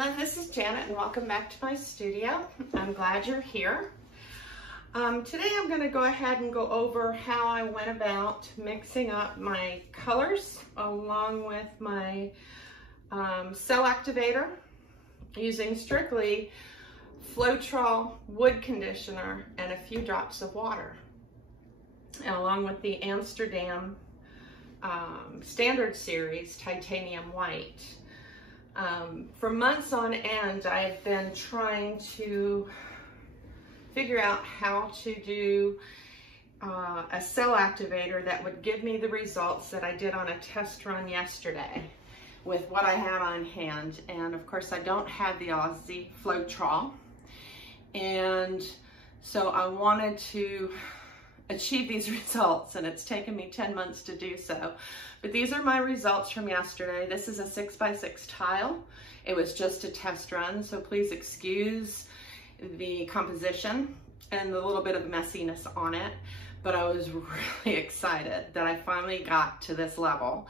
everyone, this is Janet and welcome back to my studio. I'm glad you're here. Today I'm going to go ahead and go over how I went about mixing up my colors along with my cell activator using strictly Floetrol wood conditioner and a few drops of water, and along with the Amsterdam standard series titanium white. For months on end, I've been trying to figure out how to do a cell activator that would give me the results that I did on a test run yesterday with what I had on hand. And of course, I don't have the Aussie Floetrol. And so I wanted to achieve these results, and it's taken me 10 months to do so. But these are my results from yesterday. This is a 6x6 tile. It was just a test run, so please excuse the composition and the little bit of messiness on it. But I was really excited that I finally got to this level.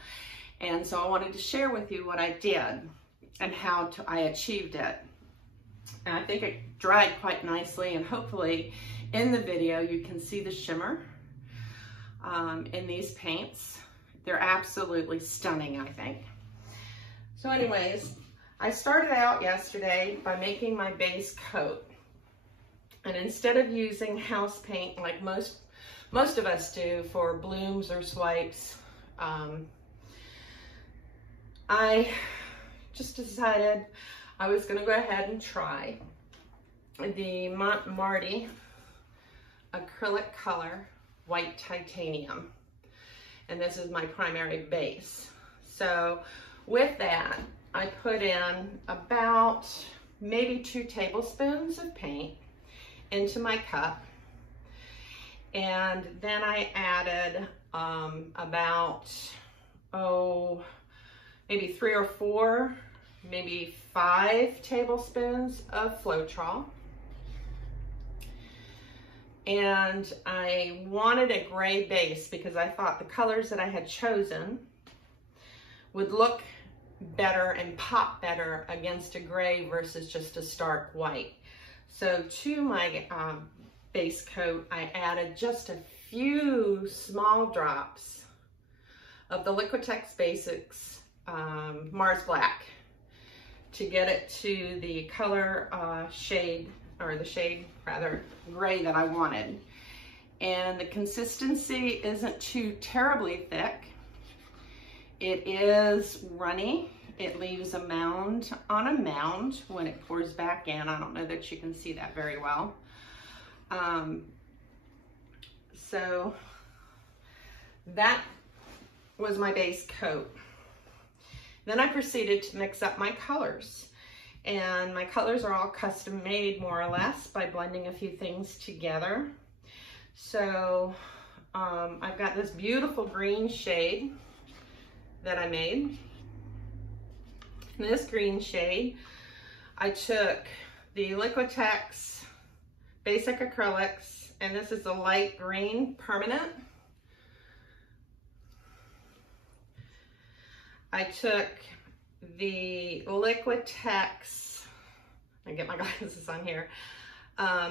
And so I wanted to share with you what I did and how I achieved it. And I think it dried quite nicely, and hopefully in the video you can see the shimmer in these paints. They're absolutely stunning, I think. So anyways, I started out yesterday by making my base coat. And instead of using house paint like most of us do for blooms or swipes, I just decided I was going to go ahead and try the Marte acrylic color white titanium, and this is my primary base. So with that, I put in about maybe 2 tablespoons of paint into my cup, and then I added about maybe 3 or 4, maybe 5 tablespoons of Floetrol. And I wanted a gray base because I thought the colors that I had chosen would look better and pop better against a gray versus just a stark white. So to my base coat, I added just a few small drops of the Liquitex Basics Mars Black to get it to the color shade, or the shade rather, gray that I wanted. And the consistency isn't too terribly thick. It is runny. It leaves a mound on a mound when it pours back in. I don't know that you can see that very well. So that was my base coat. Then I proceeded to mix up my colors. And my colors are all custom made, more or less, by blending a few things together. So I've got this beautiful green shade that I made. And this green shade, I took the Liquitex Basic Acrylics, and this is a light green permanent. I took the Liquitex, I get my glasses on here.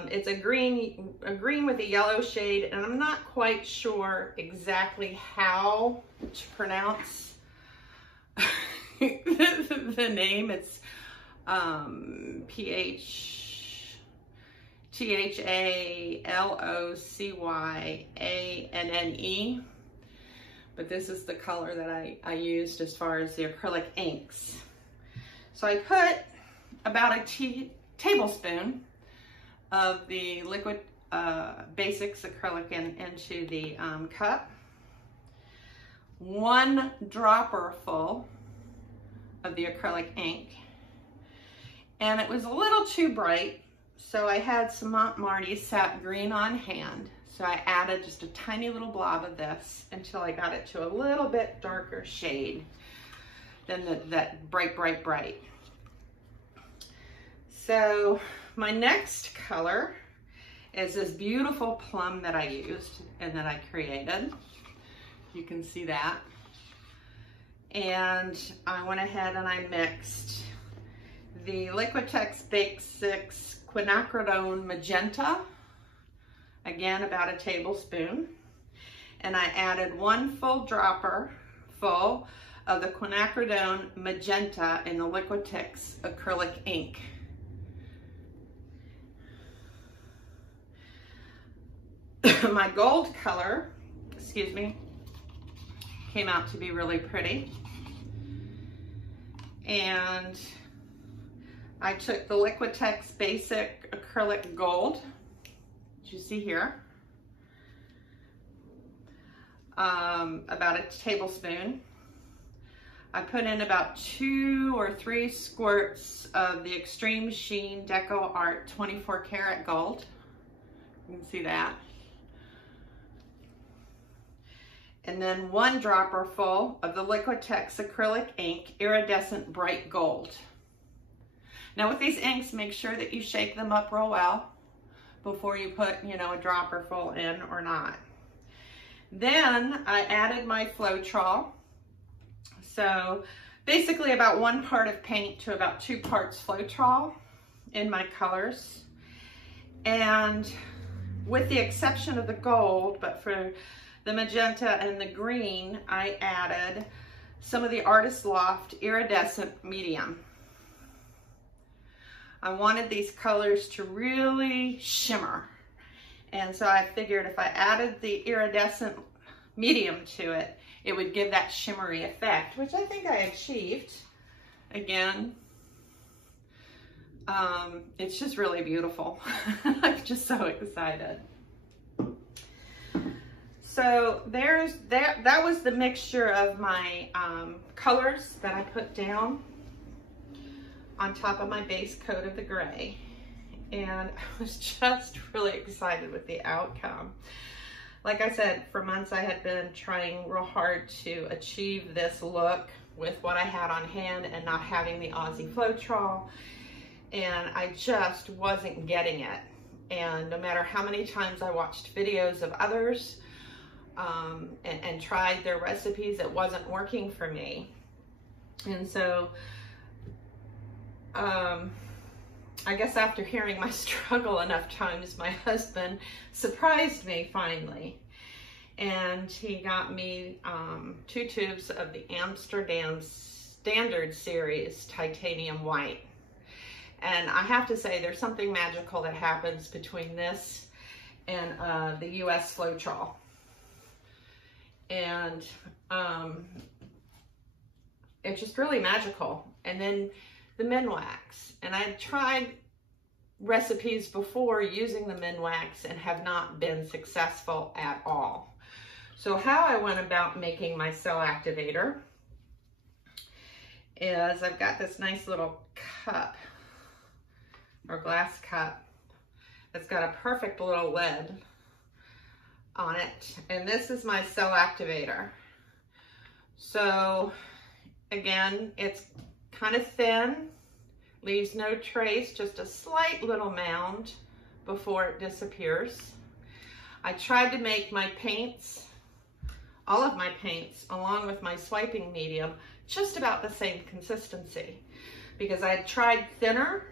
It's a green with a yellow shade, and I'm not quite sure exactly how to pronounce the name. It's Phthalocyanne. But this is the color that I used as far as the acrylic inks. So I put about a tablespoon of the liquid basics acrylic into the cup. 1 dropper full of the acrylic ink. And it was a little too bright, so I had some Marte sap green on hand. So I added just a tiny little blob of this until I got it to a little bit darker shade than that bright, bright, bright. So my next color is this beautiful plum that I used and that I created. You can see that. And I went ahead and I mixed the Liquitex Basics Quinacridone Magenta, again about a tablespoon, and I added 1 full dropper full of the Quinacridone Magenta in the Liquitex acrylic ink. My gold color, excuse me, came out to be really pretty. And I took the Liquitex Basic Acrylic Gold, which you see here, about a tablespoon. I put in about 2 or 3 squirts of the Extreme Sheen DecoArt 24 karat gold. You can see that. And then 1 dropper full of the Liquitex acrylic ink Iridescent Bright Gold. Now with these inks, make sure that you shake them up real well before you put, you know, a dropper full in or not. Then I added my Floetrol. So basically about 1 part of paint to about 2 parts Floetrol in my colors. And with the exception of the gold, but for the magenta and the green, I added some of the Artist Loft Iridescent Medium. I wanted these colors to really shimmer. And so I figured if I added the Iridescent Medium to it, it would give that shimmery effect, which I think I achieved. Again, it's just really beautiful. I'm just so excited. So that was the mixture of my colors that I put down on top of my base coat of the gray. And I was just really excited with the outcome. Like I said, for months I had been trying real hard to achieve this look with what I had on hand and not having the Aussie Floetrol. And I just wasn't getting it. And no matter how many times I watched videos of others, and tried their recipes, it wasn't working for me. And so I guess after hearing my struggle enough times, my husband surprised me finally, and he got me 2 tubes of the Amsterdam Standard Series Titanium White. And I have to say, there's something magical that happens between this and the US Floetrol. And it's just really magical. And then the Minwax. And I've tried recipes before using the Minwax and have not been successful at all. So how I went about making my cell activator is I've got this nice little cup or glass cup that's got a perfect little lid on it, and this is my cell activator. So again, it's kind of thin, leaves no trace, just a slight little mound before it disappears. I tried to make my paints, all of my paints, along with my swiping medium, just about the same consistency, because I had tried thinner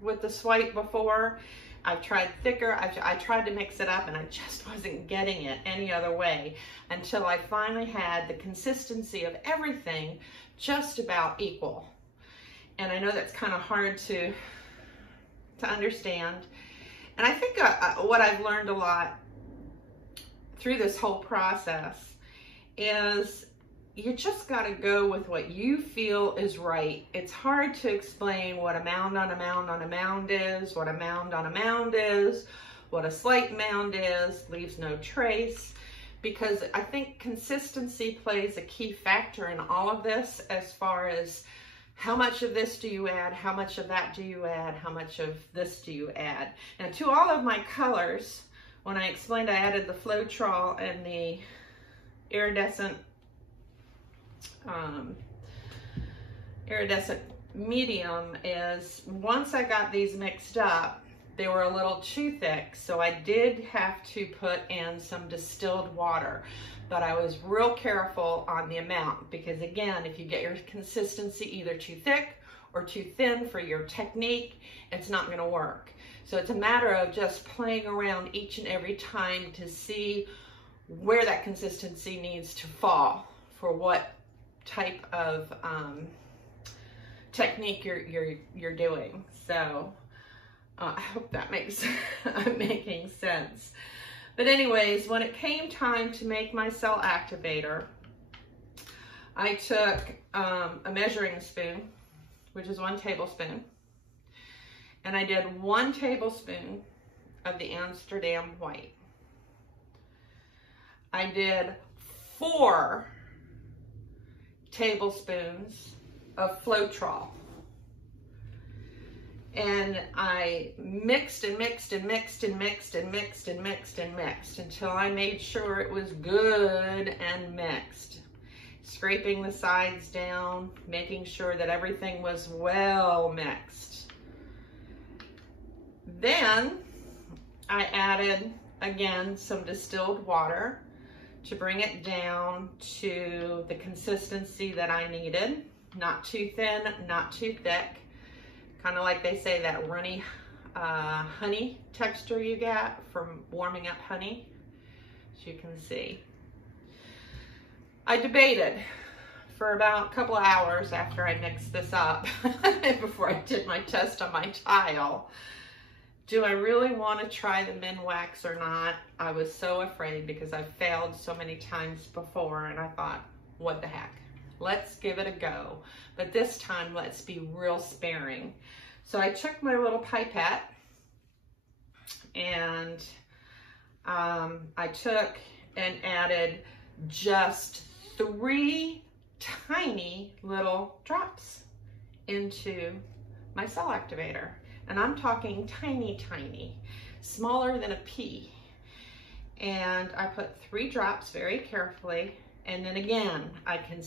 with the swipe before. I've tried thicker. I tried to mix it up, and I just wasn't getting it any other way until I finally had the consistency of everything just about equal. And I know that's kind of hard to understand. And I think what I've learned a lot through this whole process is you just got to go with what you feel is right. It's hard to explain what a mound on a mound on a mound is, what a mound on a mound is, what a slight mound is, leaves no trace, because I think consistency plays a key factor in all of this, as far as how much of this do you add, how much of that do you add, how much of this do you add. Now, to all of my colors, when I explained I added the Floetrol and the Iridescent medium, is once I got these mixed up, they were a little too thick, so I did have to put in some distilled water, but I was real careful on the amount, because again, if you get your consistency either too thick or too thin for your technique, it's not going to work. So it's a matter of just playing around each and every time to see where that consistency needs to fall for what type of technique you're doing. So I hope that makes I'm making sense. But anyways, when it came time to make my cell activator, I took a measuring spoon, which is 1 tablespoon, and I did 1 tablespoon of the Amsterdam white. I did 4 tablespoons of Floetrol. And I mixed and mixed and mixed and mixed and mixed and mixed and mixed until I made sure it was good and mixed. Scraping the sides down, making sure that everything was well mixed. Then I added, again, some distilled water to bring it down to the consistency that I needed. Not too thin, not too thick. Kind of like they say, that runny honey texture you get from warming up honey, as you can see. I debated for about a couple of hours after I mixed this up before I did my test on my tile. Do I really want to try the Minwax or not? I was so afraid because I've failed so many times before, and I thought, what the heck? Let's give it a go. But this time, let's be real sparing. So I took my little pipette and I took and added just 3 tiny little drops into my cell activator. And I'm talking tiny, tiny, smaller than a pea. And I put 3 drops very carefully. And then again, I can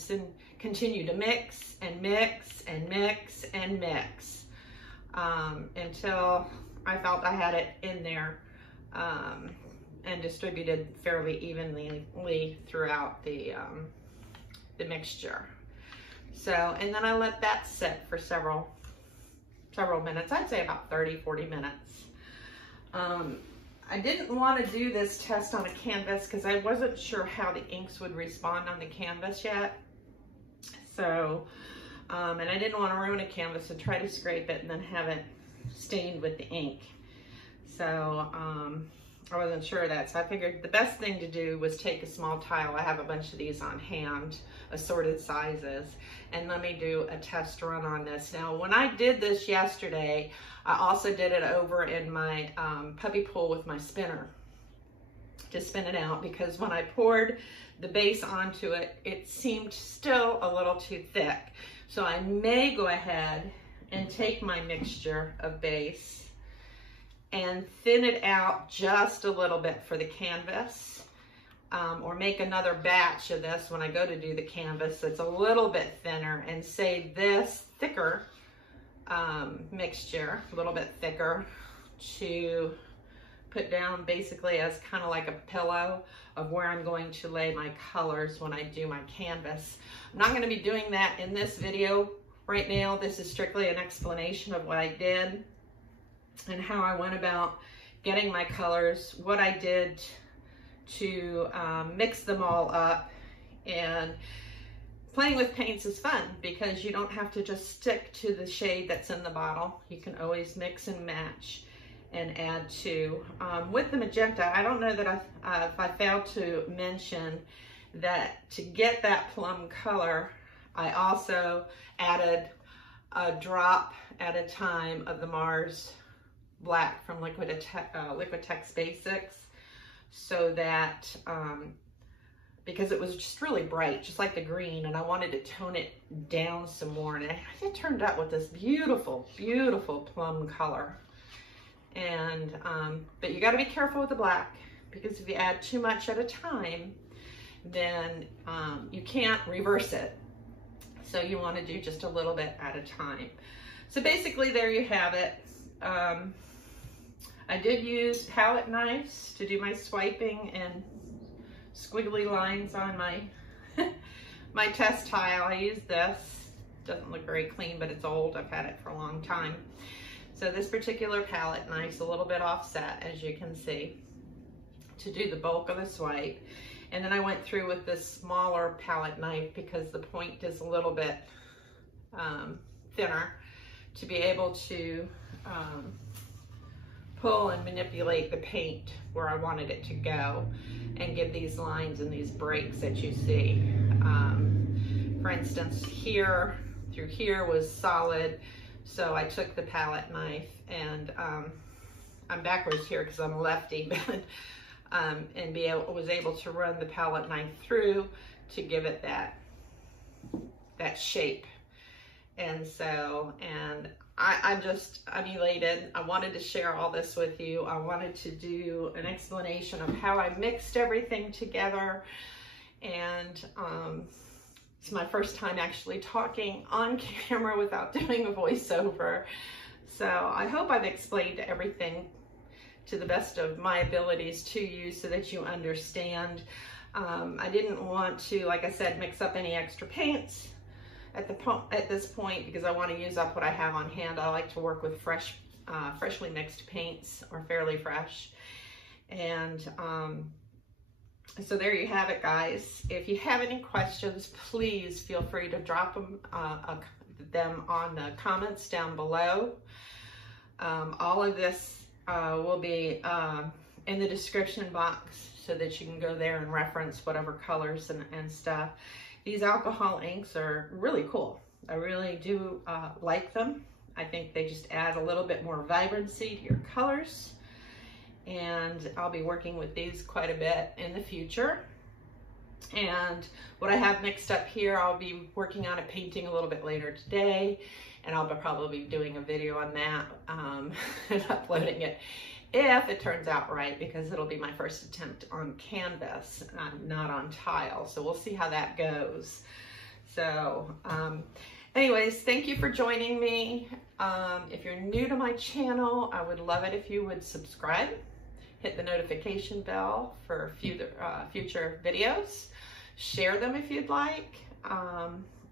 continue to mix and mix and mix and mix until I felt I had it in there and distributed fairly evenly throughout the mixture. So, and then I let that sit for several minutes. I'd say about 30-40 minutes. I didn't want to do this test on a canvas because I wasn't sure how the inks would respond on the canvas yet. So, and I didn't want to ruin a canvas and try to scrape it and then have it stained with the ink. So, I wasn't sure of that. So I figured the best thing to do was take a small tile. I have a bunch of these on hand, assorted sizes, and let me do a test run on this. Now, when I did this yesterday, I also did it over in my puppy pool with my spinner to spin it out, because when I poured the base onto it, it seemed still a little too thick. So I may go ahead and take my mixture of base and thin it out just a little bit for the canvas, or make another batch of this when I go to do the canvas that's a little bit thinner, and save this thicker mixture, a little bit thicker, to put down basically as kind of like a pillow of where I'm going to lay my colors when I do my canvas. I'm not going to be doing that in this video right now. This is strictly an explanation of what I did and how I went about getting my colors, what I did to mix them all up. And playing with paints is fun because you don't have to just stick to the shade that's in the bottle. You can always mix and match and add to. With the magenta, I don't know that if I failed to mention that to get that plum color, I also added a drop at a time of the Mars Black from Liquitex Basics, so that because it was just really bright, just like the green, and I wanted to tone it down some more, and it turned out with this beautiful, beautiful plum color. And but you got to be careful with the black, because if you add too much at a time, then you can't reverse it. So you want to do just a little bit at a time. So basically, there you have it. I did use palette knives to do my swiping and squiggly lines on my my test tile. I used this, Doesn't look very clean, but it's old. I've had it for a long time. So this particular palette knife's a little bit offset, as you can see, to do the bulk of this white. And then I went through with this smaller palette knife because the point is a little bit thinner to be able to pull and manipulate the paint where I wanted it to go and give these lines and these breaks that you see. For instance, here through here was solid, so I took the palette knife and I'm backwards here because I'm a lefty, but and was able to run the palette knife through to give it that shape. And so, I'm elated. I wanted to share all this with you. I wanted to do an explanation of how I mixed everything together. And it's my first time actually talking on camera without doing a voiceover. So I hope I've explained everything to the best of my abilities to you so that you understand. I didn't want to, like I said, mix up any extra paints at this point because I want to use up what I have on hand. I like to work with freshly mixed paints, or fairly fresh. And so there you have it, guys. If you have any questions, please feel free to drop them on the comments down below. All of this will be in the description box so that you can go there and reference whatever colors and stuff. These alcohol inks are really cool. I really do like them. I think they just add a little bit more vibrancy to your colors. And I'll be working with these quite a bit in the future. And what I have mixed up here, I'll be working on a painting a little bit later today. And I'll probably be doing a video on that and uploading it if it turns out right, because it'll be my first attempt on canvas, not on tile. So we'll see how that goes. So anyways, thank you for joining me. If you're new to my channel, I would love it if you would subscribe, hit the notification bell for future videos, share them if you'd like.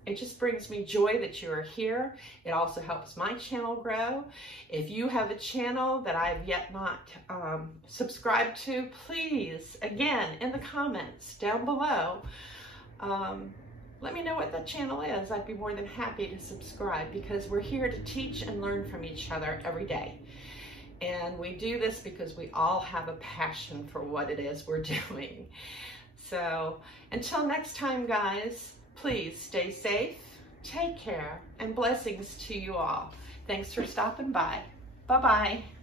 It just brings me joy that you are here. It also helps my channel grow. If you have a channel that I've yet not subscribed to, please, again, in the comments down below, let me know what that channel is. I'd be more than happy to subscribe because we're here to teach and learn from each other every day. And we do this because we all have a passion for what it is we're doing. So until next time, guys, please stay safe, take care, and blessings to you all. Thanks for stopping by. Bye-bye.